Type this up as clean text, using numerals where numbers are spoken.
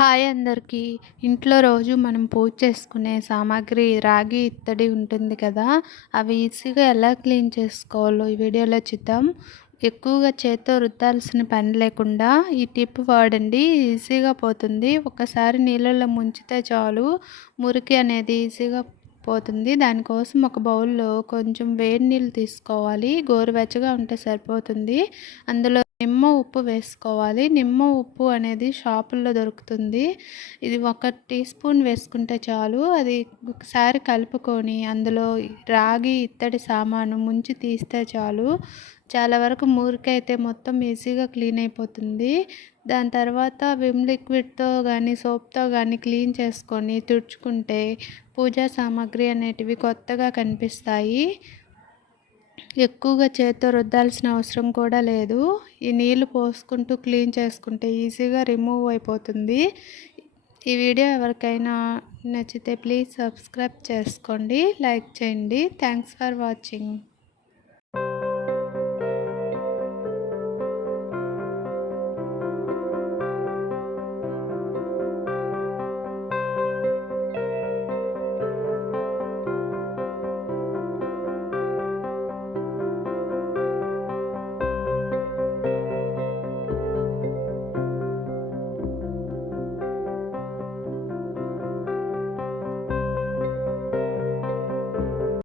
Hi అందరికీ. ఇంట్లో రోజు మనం పూజ చేసుకునే సామాగ్రి రాగి ఇత్తడి ఉంటుంది కదా, అవి ఈజీగా ఎలా క్లీన్ చేసుకోవాలో ఈ వీడియోలో చూద్దాం. ఎక్కువగా చేత్తో రుద్దాల్సిన పని లేకుండా ఈ టిప్ వాడండి, ఈజీగా పోతుంది. ఒకసారి నీళ్ళల్లో ముంచితే చాలు, మురికి అనేది ఈజీగా పోతుంది. దానికోసం ఒక బౌల్లో కొంచెం వేడి నీళ్ళు తీసుకోవాలి. గోరువెచ్చగా ఉంటే సరిపోతుంది. అందులో నిమ్మ ఉప్పు వేసుకోవాలి. నిమ్మ ఉప్పు అనేది షాపుల్లో దొరుకుతుంది. ఇది 1 టీ స్పూన్ వేసుకుంటే చాలు. అది ఒకసారి కలుపుకొని అందులో రాగి ఇత్తడి సామాను ముంచి తీస్తే చాలు. చాలా వరకు మురికైతే మొత్తం ఈజీగా క్లీన్ అయిపోతుంది. దాని తర్వాత విమ్ లిక్విడ్తో కానీ సోప్తో కానీ క్లీన్ చేసుకొని తుడుచుకుంటే పూజా సామాగ్రి అనేటివి కొత్తగా కనిపిస్తాయి. ఎక్కువగా చేత్తో రుద్దాల్సిన అవసరం కూడా లేదు. ఈ నీళ్లు పోసుకుంటూ క్లీన్ చేసుకుంటే ఈజీగా రిమూవ్ అయిపోతుంది. ఈ వీడియో ఎవరికైనా నచ్చితే ప్లీజ్ సబ్స్క్రైబ్ చేసుకోండి, లైక్ చేయండి. Thanks for watching.